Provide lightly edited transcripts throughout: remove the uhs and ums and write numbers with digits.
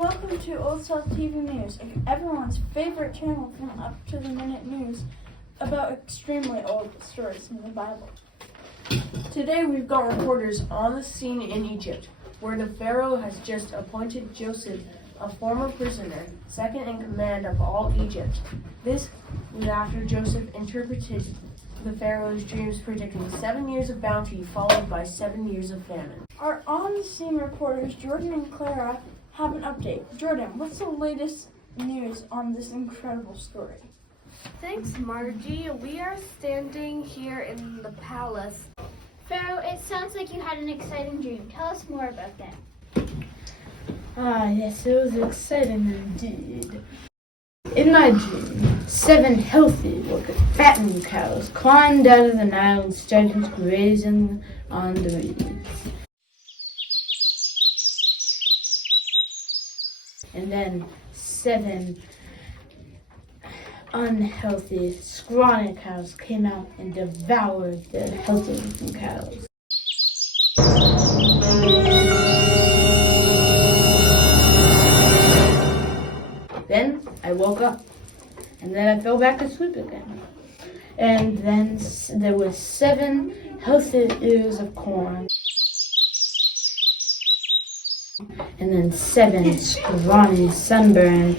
welcome to Old South TV News, everyone's favorite channel from up-to-the-minute news about extremely old stories in the Bible. Today we've got reporters on the scene in Egypt, where the Pharaoh has just appointed Joseph, a former prisoner, second in command of all Egypt. This was after Joseph interpreted the Pharaoh's dreams, predicting 7 years of bounty followed by 7 years of famine. Our on-the-scene reporters, Jordan and Clara, have an update. Jordan, what's the latest news on this incredible story? Thanks, Margie. We are standing here in the palace. Pharaoh, it sounds like you had an exciting dream. Tell us more about that. Yes, it was exciting indeed. In my dream, 7 healthy, fattened cows climbed out of the Nile and started grazing on the reeds. And then 7 unhealthy, scrawny cows came out and devoured the healthy-looking cows. Then I woke up, and then I fell back asleep again. And then there were 7 healthy ears of corn. And then 7 scrawny, sunburned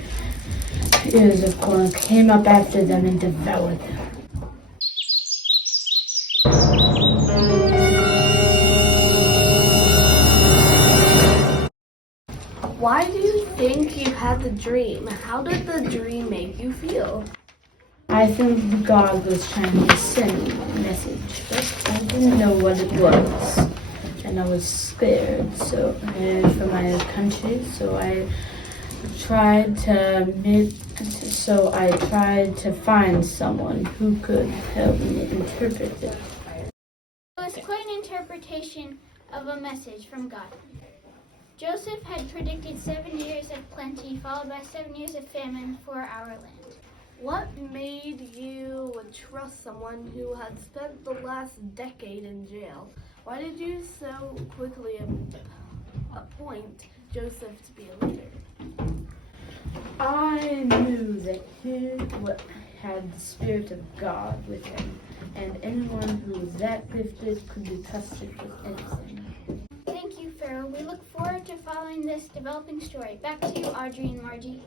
ears of corn came up after them and devoured them. Why do you think you had the dream? How did the dream make you feel? I think God was trying to send me a message, but I didn't know what it was. And I was scared for my country, so I tried to find someone who could help me interpret it. It was quite an interpretation of a message from God. Joseph had predicted 7 years of plenty, followed by 7 years of famine for our land. What made you trust someone who had spent the last decade in jail? Why did you so quickly appoint Joseph to be a leader? I knew that he had the Spirit of God with him, and anyone who was that gifted could be trusted with anything. Thank you, Pharaoh. We look forward to following this developing story. Back to you, Audrey and Margie.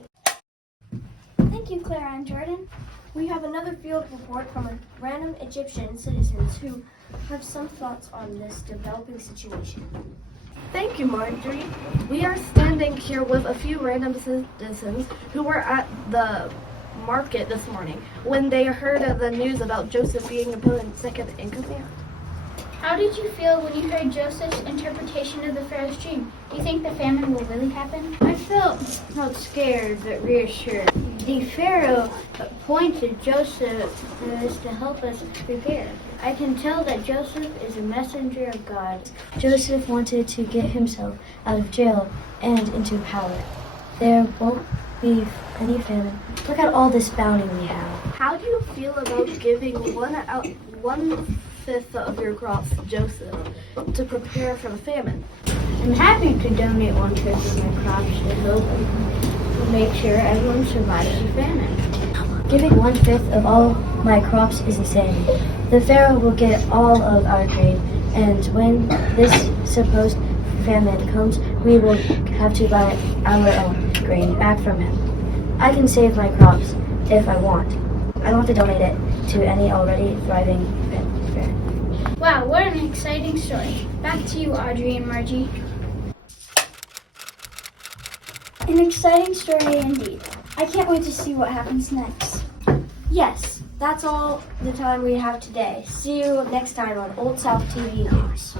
Thank you, Clara and Jordan. We have another field report from random Egyptian citizens who have some thoughts on this developing situation. Thank you, Marjorie. We are standing here with a few random citizens who were at the market this morning when they heard of the news about Joseph being appointed second in command. How did you feel when you heard Joseph's interpretation of the Pharaoh's dream? Do you think the famine will really happen? I felt scared but reassured. The Pharaoh appointed Joseph to help us prepare. I can tell that Joseph is a messenger of God. Joseph wanted to get himself out of jail and into power. There won't be any famine. Look at all this bounty we have. How do you feel about giving 1/5 of your crops to Joseph to prepare for the famine? I'm happy to donate 1/5 of my crops to help make sure everyone survives the famine. Giving 1/5 of all my crops is insane. The Pharaoh will get all of our grain, and when this supposed famine comes, we will have to buy our own grain back from him. I can save my crops if I want. I don't have to donate it to any already thriving fair. Wow, what an exciting story. Back to you, Audrey and Margie. An exciting story indeed. I can't wait to see what happens next. Yes, that's all the time we have today. See you next time on Old South TV News.